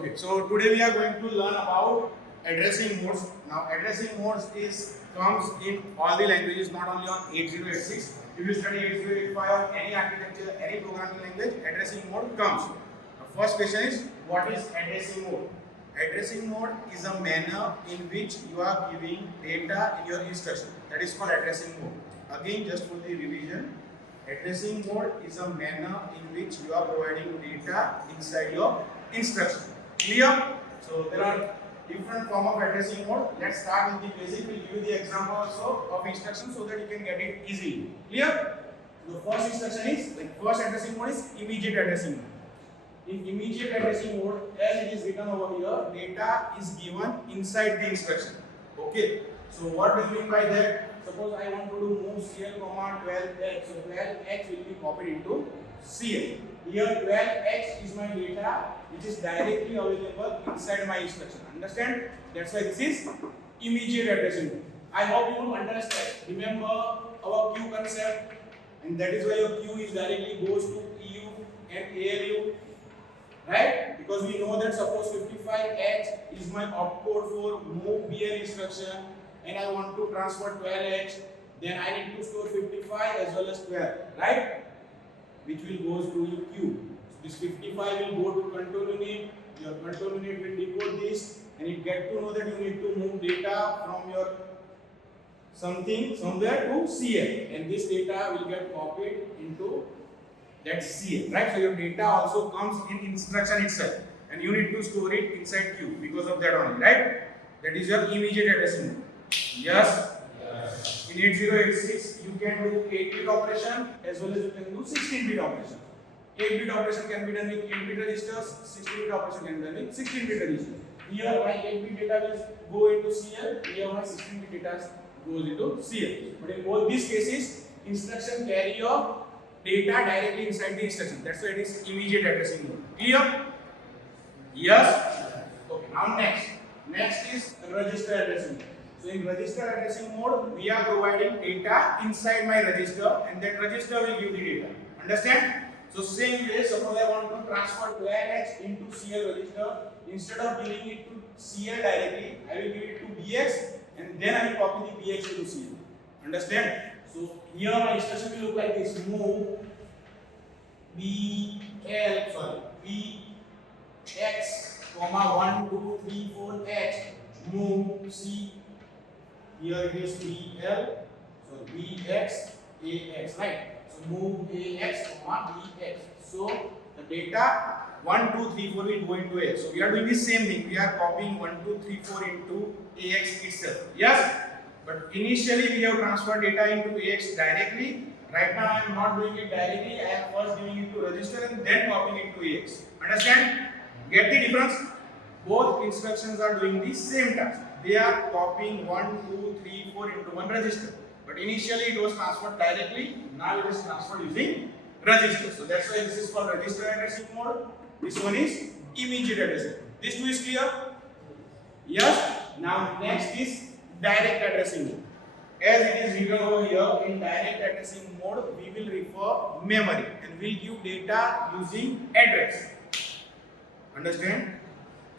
Okay, so today we are going to learn about addressing modes. Now, addressing modes comes in all the languages, not only on 8086. If you study 8085 or any architecture, any programming language, addressing mode comes. The first question is, what is addressing mode? Addressing mode is a manner in which you are giving data in your instruction. That is called addressing mode. Again, just for the revision, addressing mode is a manner in which you are providing data inside your instruction. Clear? So there are different form of addressing mode. Let's start with the basic. We'll give you the example also of instruction so that you can get it easily. Clear? The first instruction is, first addressing mode is immediate addressing mode. In immediate addressing mode, as it is written over here, data is given inside the instruction. Okay. So what do you mean by that? Suppose I want to do move CL, 12x. So 12x will be copied into CL. Here 12x is my data which is directly available inside my instruction. Understand? That's why this is immediate addressing mode. I hope you will understand. Remember our queue concept, and that is why your queue is directly goes to EU and ALU. Right? Because we know that suppose 55h is my opcode for move BL instruction, and I want to transfer 12h, then I need to store 55 as well as 12, right? Which will goes to your queue. So this 55 will go to control unit, your control unit will decode this, and it get to know that you need to move data from your something somewhere to CL, and this data will get copied into that CL, right? So your data also comes in instruction itself, and you need to store it inside queue because of that only, right? That is your immediate addressing mode. Yes? Yes. In 8086, you can do 8-bit operation as well as you can do 16-bit operation. 8-bit operation can be done with 8-bit registers, 16-bit operation can be done with 16-bit registers. Here my 8-bit data will go into CL, here my 16-bit data goes into CL. But in both these cases, instruction carry your data directly inside the instruction. That's why it is immediate addressing mode. Clear? Yes? Okay, now next is register addressing mode. So in register addressing mode, we are providing data inside my register, and that register will give the data. Understand? So same way, suppose I want to transfer 12x into CL register, instead of giving it to CL directly, I will give it to BX, and then I will copy the BX into CL. Understand? So here my instruction will look like this: move BX, comma 1, 2, 3, 4 H, move C. Here it is BL, so BX, AX, right? So move AX, comma BX. So the data 1, 2, 3, 4 will go into AX. So we are doing the same thing. We are copying 1, 2, 3, 4 into AX itself. Yes? But initially we have transferred data into AX directly. Right now I am not doing it directly. I am first giving it to register and then copying it to AX. Understand? Get the difference? Both instructions are doing the same task. They are copying 1, 2, 3, 4 into one register. But initially it was transferred directly. Now it is transferred using register. So that's why this is called register addressing mode. This one is immediate addressing. This two is clear? Yes? Now next is direct addressing mode. As it is written over here, in direct addressing mode, we will refer memory and will give data using address. Understand?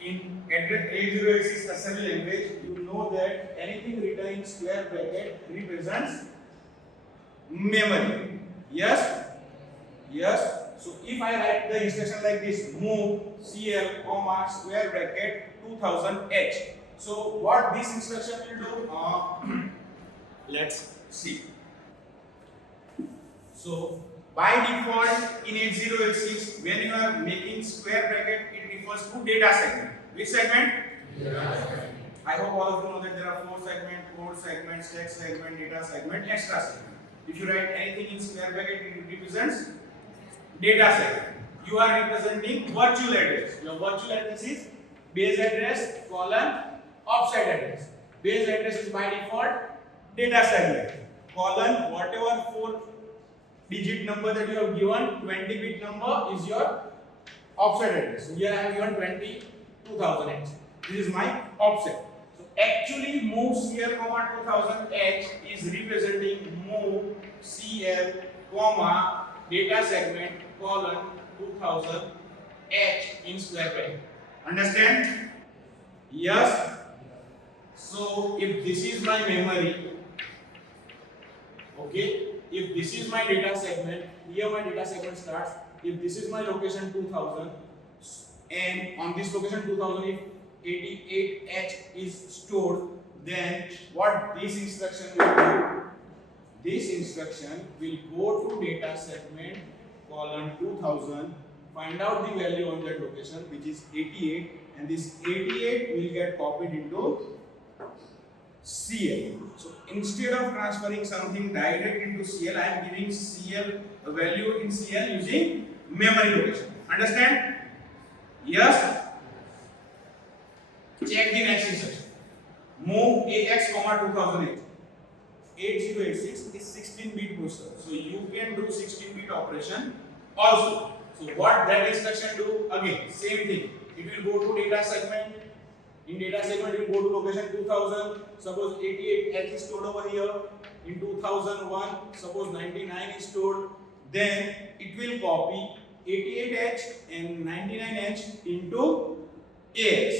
In 8086 assembly language, you know that anything written in square bracket represents memory. Yes? Yes? So if I write the instruction like this: move CL, comma, square bracket 2000H. So what this instruction will do? Let's see. So by default in 8086, when you are making square bracket, it refers to data segment. Which segment? Data segment. I hope all of you know that there are 4 segments: code segment, text segment, data segment, extra segment. If you write anything in square bracket, it represents data segment. You are representing virtual address. Your virtual address is base address, colon, offset address. Base address is by default data segment, colon, whatever 4-digit number that you have given, 20-bit number is your offset address. So here I have given 2000H. This is my offset. So actually move CL, 2000H is representing move CL, data segment, colon, 2000H in square bracket. Understand? Yes. So if this is my memory, okay, if this is my data segment, here my data segment starts. If this is my location 2000, and on this location 2000, if 88H is stored, then what this instruction will do? This instruction will go to data segment colon 2000, find out the value on that location, which is 88, and this 88 will get copied into CL. So instead of transferring something direct into CL, I am giving CL a value in CL using memory location. Understand? Yes. Check the next instruction. Move AX, 2008. 8086 is 16-bit processor. So you can do 16-bit operation also. So what that instruction do? Again, same thing. It will go to data segment. In data segment, it will go to location 2000. Suppose 88H is stored over here. In 2001, suppose 99 is stored. Then it will copy 88H and 99H into AX.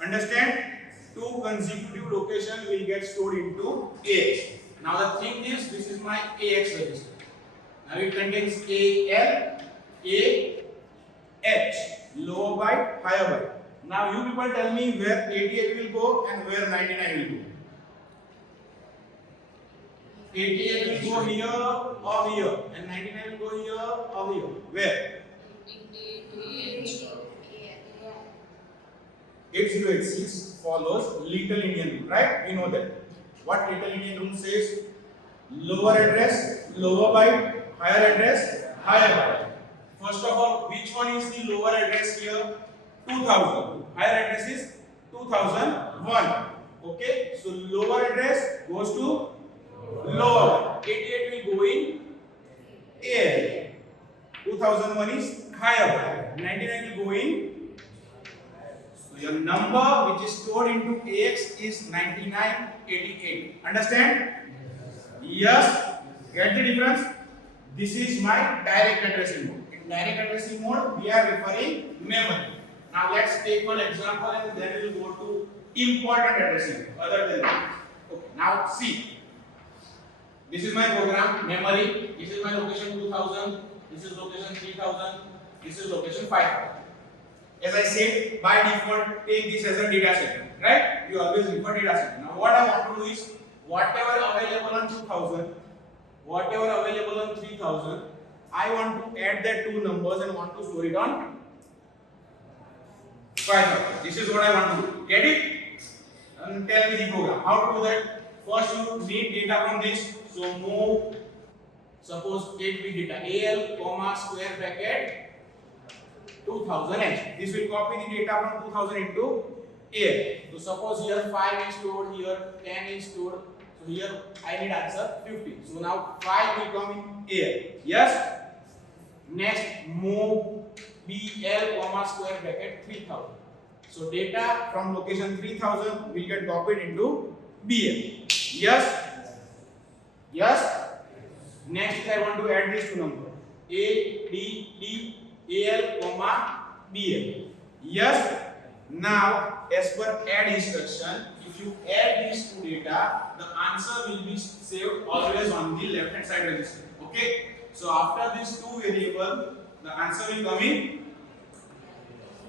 Understand? Two consecutive locations will get stored into AX. Now the thing is, this is my AX register. Now it contains AL, AH, lower byte, higher byte. Now you people tell me where 88 will go and where 99 will go. 88 will go here or here, and 99 will go here or here. Where? 8086 follows Little Indian rule, right? We know that. What Little Indian rule says? Lower address, lower byte, higher address, higher byte. First of all, which one is the lower address here? 2000. Higher address is 2001. Okay, so lower address goes to lower. 88 will go in AL. 2001 is higher. 99 will go in. So your number which is stored into AX is 9988. Understand? Yes. Get the difference? This is my direct addressing mode. In direct addressing mode, we are referring memory. Now let's take one example and then we will go to important addressing other than that. Okay. Now see. This is my program memory. This is my location 2000. This is location 3000. This is location 5000. As I said, by default, take this as a data segment, right? You always refer data segment. Now what I want to do is whatever available on 2000, whatever available on 3000, I want to add that two numbers and want to store it on 5000. This is what I want to do. Get it? And tell me the program. How to do that? First, you need data from this. So move. Suppose 8-bit data. AL, comma, square bracket 2000H. This will copy the data from 2000 into AL. So suppose here 5 is stored, here 10 is stored. So here I need answer 50. So now 5 will come in AL. Yes? Next, move BL, comma, square bracket 3000. So data from location 3000 will get copied into BL. Yes? Yes? Next, I want to add these two numbers. A, D, D, AL, comma, BL. Yes? Now, as per add instruction, if you add these two data, the answer will be saved always on the left hand side register. Okay? So after these two variables, the answer will come in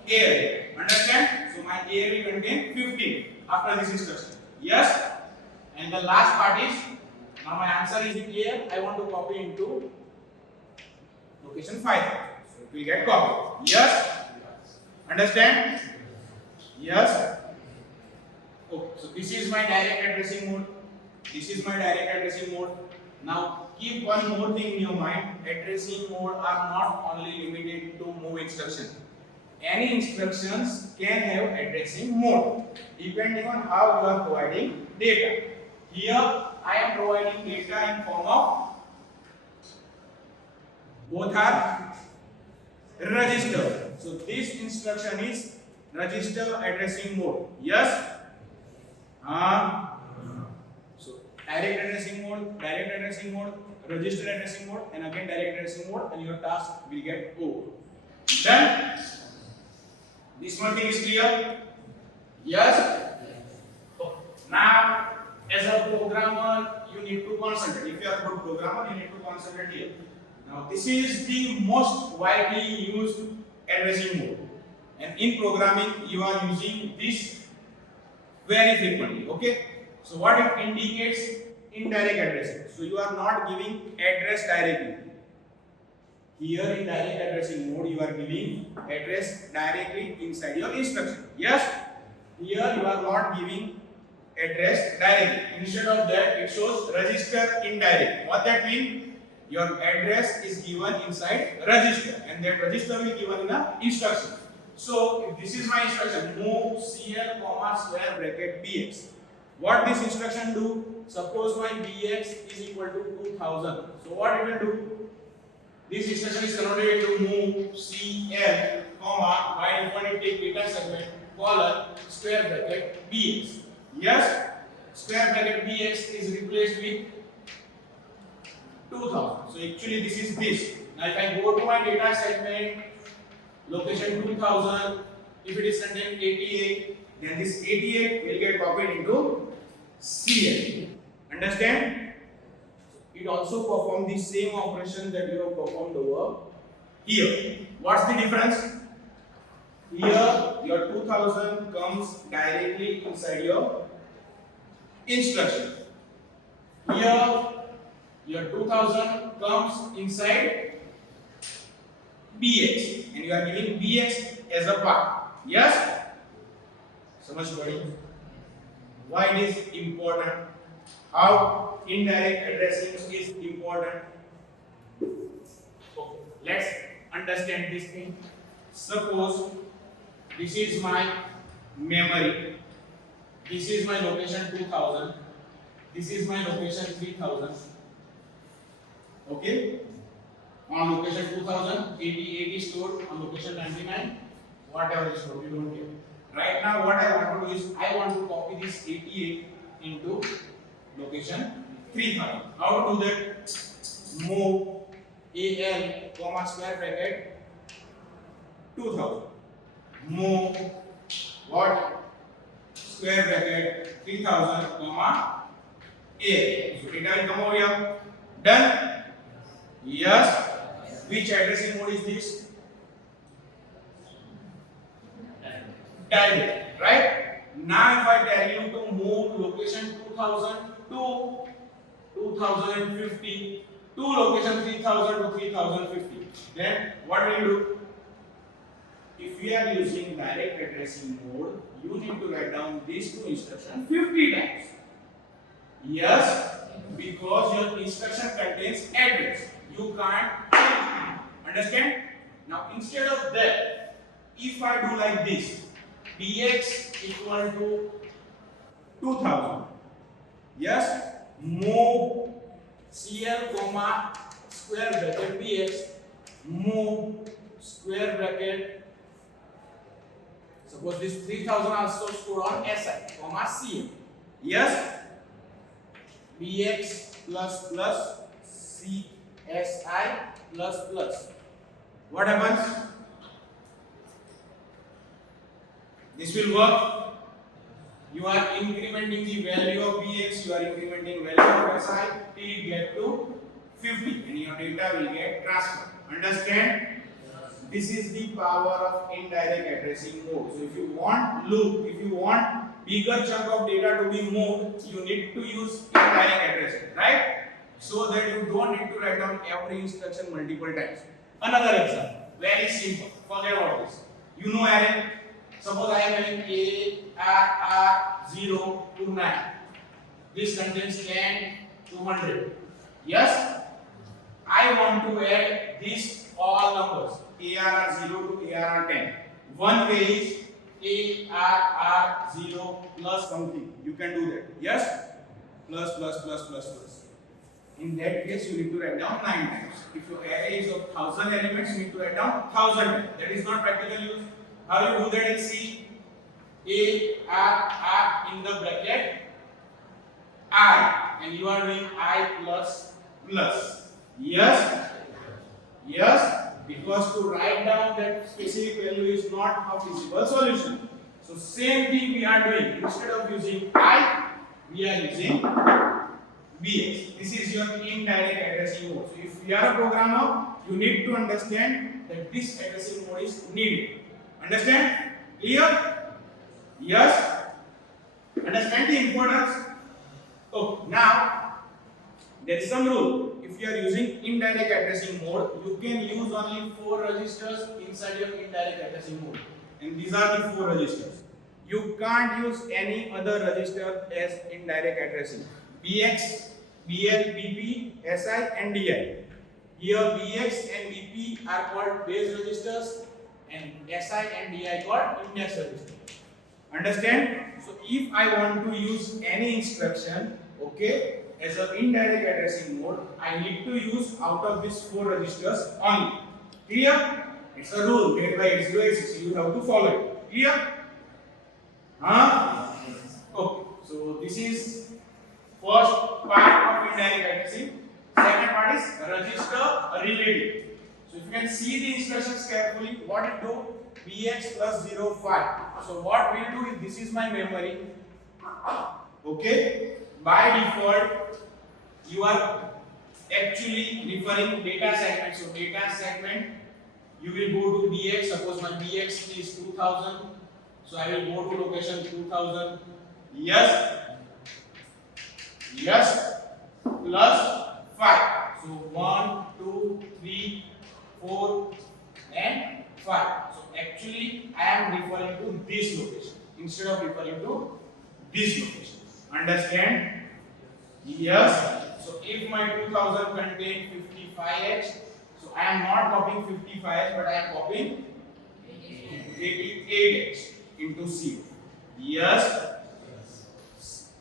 AL. Understand? So my AL will contain 15 after this instruction. Yes? And the last part is, now my answer is in AL, I want to copy into location 5. We get copied. Yes? Understand? Yes? Okay, so this is my direct addressing mode. This is my direct addressing mode. Now keep one more thing in your mind. Addressing mode are not only limited to move instruction. Any instructions can have addressing mode depending on how you are providing data. Here I am providing data in form of both are register. So this instruction is register addressing mode. Yes? So direct addressing mode, register addressing mode, and again direct addressing mode, and your task will get over. Done? This one thing is clear? Yes? Now, as a programmer, you need to concentrate. If you are a good programmer, you need to concentrate here. Now, this is the most widely used addressing mode. And in programming, you are using this very frequently. Okay? So, what it indicates? Indirect addressing. So, you are not giving address directly. Here in direct addressing mode, you are giving address directly inside your instruction. Yes? Here you are not giving address directly. Instead of that, it shows register indirect. What that means? Your address is given inside register, and that register will be given in a instruction. So, if this is my instruction, move CL comma square bracket BX. What this instruction do? Suppose my BX is equal to 2000. So, what it will do? This instruction is converted into move CL comma by default it take data segment colon square bracket BX. Yes, square bracket BX is replaced with 2000. So actually this is this. Now if I go to my data segment location 2000, if it is contained 88, then this 88 will get copied into CL. Understand? It also performs the same operation that you have performed over here. What's the difference? Here your 2000 comes directly inside your instruction. Here your 2000 comes inside BX, and you are giving BX as a part. Yes? So much worry. Why it is important? How indirect addressing is important. Okay, let's understand this thing. Suppose this is my memory, this is my location 2000, this is my location 3000. Okay, on location 2000 88 is stored, on location 99 whatever is stored, you don't care. Right now what I want to do is I want to copy this 88 into location 3000. How to do that? Move AL comma square bracket 2000. Move what? Square bracket 3000 comma A. So data will come over here. Done? Yes. Which addressing mode is this? Direct, right? Now if I tell you to move location 2000 to 2050 to location 3000 to 3050, then what will you do? If we are using direct addressing mode, you need to write down these two instructions 50 times. Yes, because your instruction contains address. You can't understand? Now instead of that, if I do like this, BX equal to 2000. Yes, move CL comma square bracket BX, move square bracket. Suppose this 3000 also stored on SI comma CL. Yes, BX plus plus CSI plus plus. What happens? This will work. You are incrementing the value of BX, you are incrementing value of SI till you get to 50 and your data will get transferred. Understand? This is the power of indirect addressing mode. So if you want loop, if you want bigger chunk of data to be moved, you need to use indirect addressing, right? So that you don't need to write down every instruction multiple times. Another example, very simple. Forget about this. You know array. Suppose I am having ARR0 to 9. This contains 10 to 100. Yes? I want to add these all numbers ARR0 to ARR10. One way is ARR0 plus something. You can do that. Yes? Plus, plus, plus, plus, plus. In that case, you need to write down 9 times. If your array is of 1000 elements, you need to write down 1000 times. That is not practical use. How you do that in C? ARR in the bracket I, and you are doing I plus plus. Yes? Yes? because to write down that specific value is not a feasible solution. So same thing we are doing. Instead of using I, we are using BX. This is your indirect addressing mode. So if you are a programmer, you need to understand that this addressing mode is needed. Understand? Clear? Yes? Understand the importance? Oh, now there is some rule. If you are using indirect addressing mode, you can use only 4 registers inside your indirect addressing mode. And these are the 4 registers. You can't use any other register as indirect addressing. BX, BL, BP, SI and DI. Here BX and BP are called base registers and SI and DI called index registers. Understand? So if I want to use any instruction, okay, as an indirect addressing mode, I need to use out of these 4 registers only. Clear? It's a rule made by 8086. You have to follow it. Clear? Huh? Okay. So this is first part of indirect addressing. Second part is register relative. So if you can see the instructions carefully, what it do? BX plus 05. So what we'll do is, this is my memory. Okay. By default, you are actually referring data segment. So data segment, you will go to BX. Suppose my BX is 2000. So I will go to location 2000. Yes. Yes. Plus 5. So 1, 2, 3, 4 and 5. So actually I am referring to this location instead of referring to this location. Understand? Yes. So if my 2000 contain 55x, so I am not copying 55x, but I am copying 88x into C. Yes.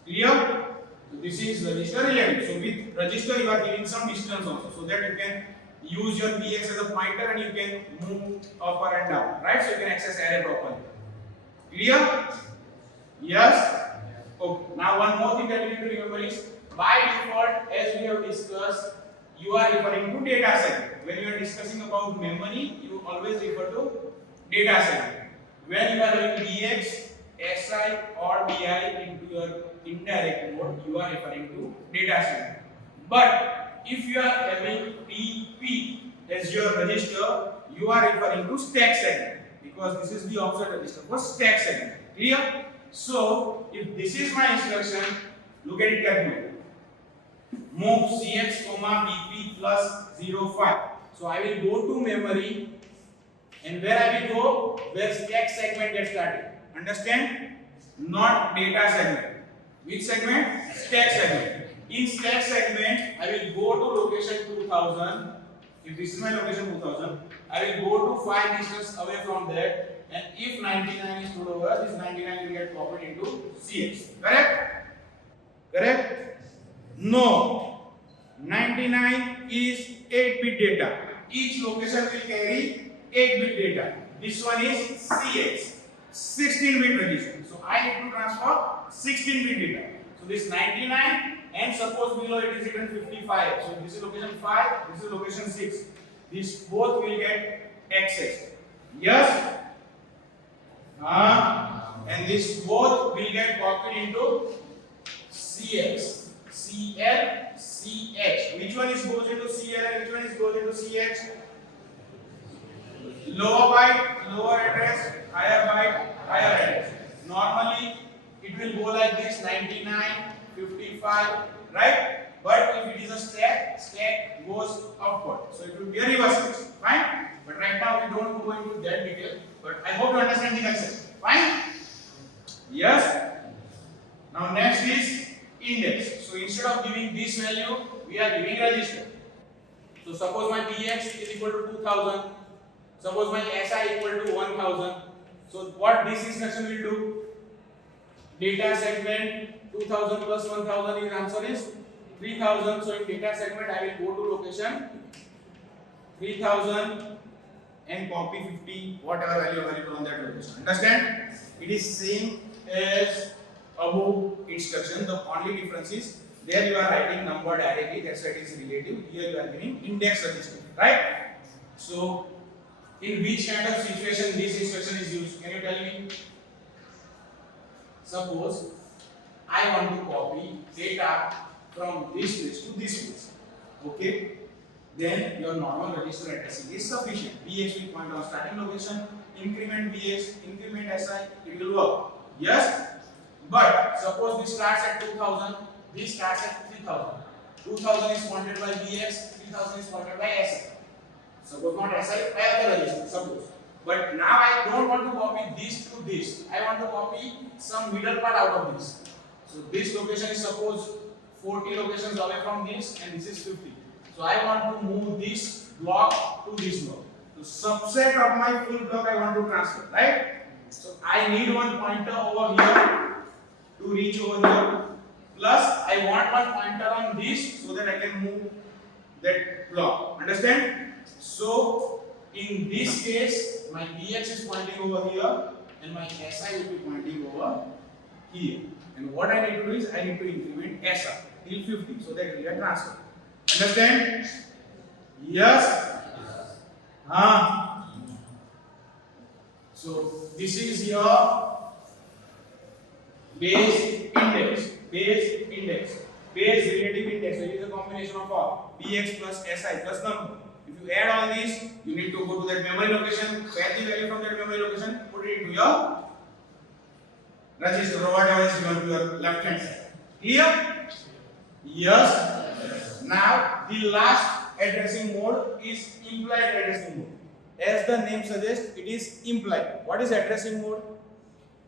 Clear? So this is register relative. So with register you are giving some distance also, so that you can use your BX as a pointer and you can move up and down, right? So you can access array properly. Clear? Yes? Okay. Now one more thing that you need to remember is, by default, as we have discussed, you are referring to data segment. When you are discussing about memory, you always refer to data segment. When you are having BX, SI or DI into your indirect mode, you are referring to data segment. But if you are having TP as your register, you are referring to stack segment, because this is the offset register for stack segment. Clear? So if this is my instruction, look at it carefully. Move CX, BP plus 05. So I will go to memory, and where I will go? Where stack segment gets started. Understand? Not data segment. Which segment? Stack segment. In stack segment, I will go to location 2000. If this is my location 2000, I will go to 5 distance away from that, and if 99 is stored over, this 99 will get copied into CX. Correct? Correct? No. 99 is 8-bit data. Each location will carry 8-bit data. This one is CX, 16-bit register. So I need to transfer 16-bit data. So this 99, and suppose below it is written 55. So this is location 5, this is location 6. These both will get accessed. Yes? And this both will get copied into CX, CL, CH. Which one is goes into CL and which one is goes into CH? Lower byte, lower address, higher byte, higher address. Normally it will go like this: 99, 55, right? But if it is a stack, stack goes upward. So it will be a reverse case. Fine? But right now we don't go into that detail. But I hope you understand the concept. Fine? Yes? Now next is index. So instead of giving this value, we are giving register. So suppose my BX is equal to 2000. Suppose my SI equal to 1000. So what this instruction will do? Data segment 2000 plus 1000, his answer is 3000. So in data segment I will go to location 3000 and copy 50, whatever value available on that location. Understand? It is same as above instruction. The only difference is there you are writing numbered array key, that's why it is relative. Here you are giving index register, right? So In which kind of situation this instruction is used? Can you tell me? Suppose I want to copy data from this place to this place. Okay? Then your normal register addressing is sufficient. VX will point on starting location, increment VX, increment SI, it will work. Yes? But suppose this starts at 2000, this starts at 3000. 2000 is pointed by VX, 3000 is pointed by SI. Suppose not SI, by other register, suppose. But now I don't want to copy this to this. I want to copy some middle part out of this. So this location is suppose 40 locations away from this and this is 50. So I want to move this block to this block. So subset of my full block I want to transfer, right? So I need one pointer over here to reach over here. Plus I want one pointer on this so that I can move that block. Understand? So in this case, my VX is pointing over here and my SI will be pointing over here. And what I need to do is I need to increment SI till 50 so that we get transfer. Understand? Yes? So this is your base index, base relative index. So it is a combination of all Bx plus Si plus number. If you add all these, you need to go to that memory location, get the value from that memory location, put it into your register or whatever is given to your left hand side. Clear? Yes. Now the last addressing mode is implied addressing mode. As the name suggests, it is implied. What is addressing mode?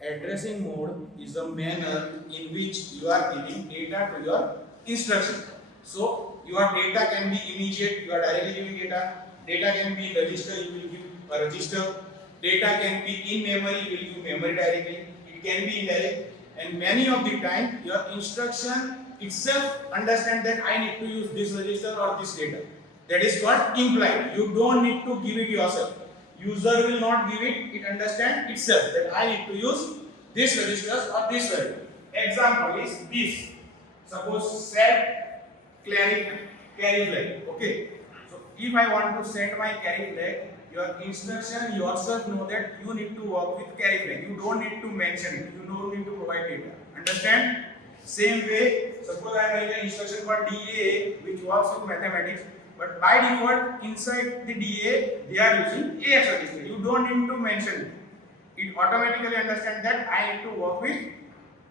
Addressing mode is a manner in which you are giving data to your instruction. So your data can be immediate, you are directly giving data. Data can be in register, you will give a register. Data can be in memory, you will give memory directly. It can be indirect. And many of the time, your instruction itself understand that I need to use this register or this data. That is called implied. You don't need to give it yourself. User will not give it, it understands itself that I need to use this registers or this value. Example is this. Suppose set carry flag. Okay. So if I want to set my carry flag, your instruction yourself know that you need to work with carry flag. You don't need to mention it. You don't need to provide data. Understand? Same way, suppose I make an instruction called DA which works with mathematics. But by default, inside the DA, they are using AX register. You don't need to mention it. It automatically understands that I need to work with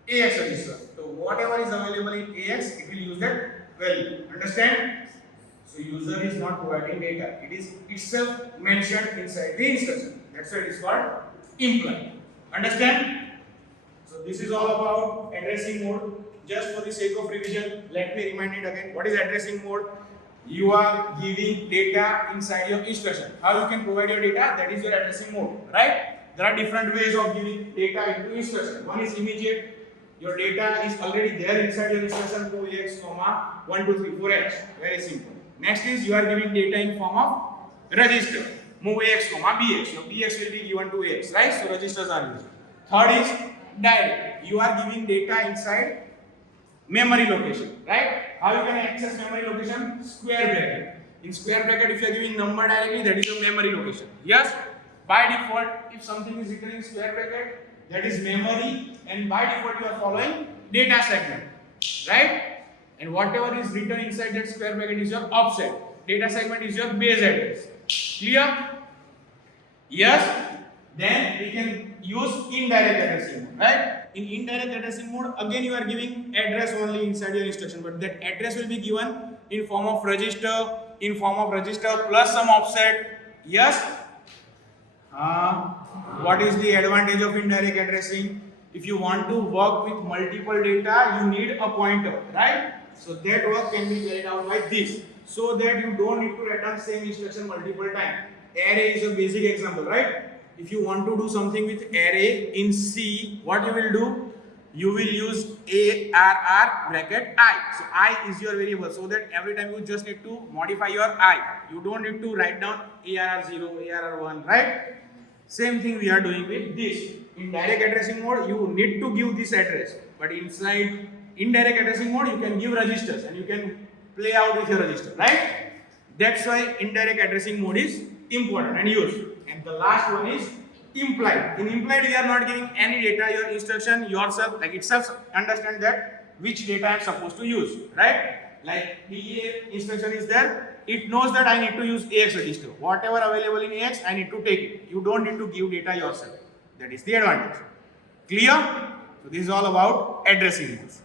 AX register. So whatever is available in AX, it will use that value. Understand? So user is not providing data. It is itself mentioned inside the instruction. That's why it is called implied. Understand? So this is all about addressing mode. Just for the sake of revision, let me remind it again. What is addressing mode? You are giving data inside your instruction. How you can provide your data? That is your addressing mode, right? There are different ways of giving data into instruction. One is immediate. Your data is already there inside your instruction 2x, 1, 2, 3, 4x. Very simple. Next is you are giving data in form of register. Move ax, bx. Your bx will be given to ax, right? So registers are used. Third is direct. You are giving data inside memory location, right? How you can access memory location? Square bracket. In square bracket, if you are giving number directly, that is your memory location. Yes? By default, if something is written in square bracket, that is memory, and by default you are following data segment, right? And whatever is written inside that square bracket is your offset. Data segment is your base address. Clear? Yes? Then we can use indirect addressing mode, right? In indirect addressing mode, again you are giving address only inside your instruction, but that address will be given in form of register, plus some offset. Yes? What is the advantage of indirect addressing? If you want to work with multiple data, you need a pointer, right? So that work can be carried out by this, so that you don't need to write down same instruction multiple times. Array is a basic example, right? If you want to do something with array in C, what you will do? You will use ARR bracket I. So I is your variable, so that every time you just need to modify your I. You don't need to write down ARR0, ARR1, right? Same thing we are doing with this. In direct addressing mode, you need to give this address. But inside indirect addressing mode, you can give registers and you can play out with your register, right? That's why indirect addressing mode is important and used. And the last one is implied. In implied, we are not giving any data. Your instruction yourself, like itself, understand that which data I am supposed to use, right? Like PA instruction is there. It knows that I need to use AX register. Whatever available in AX, I need to take it. You don't need to give data yourself. That is the advantage. Clear? So this is all about addressing modes.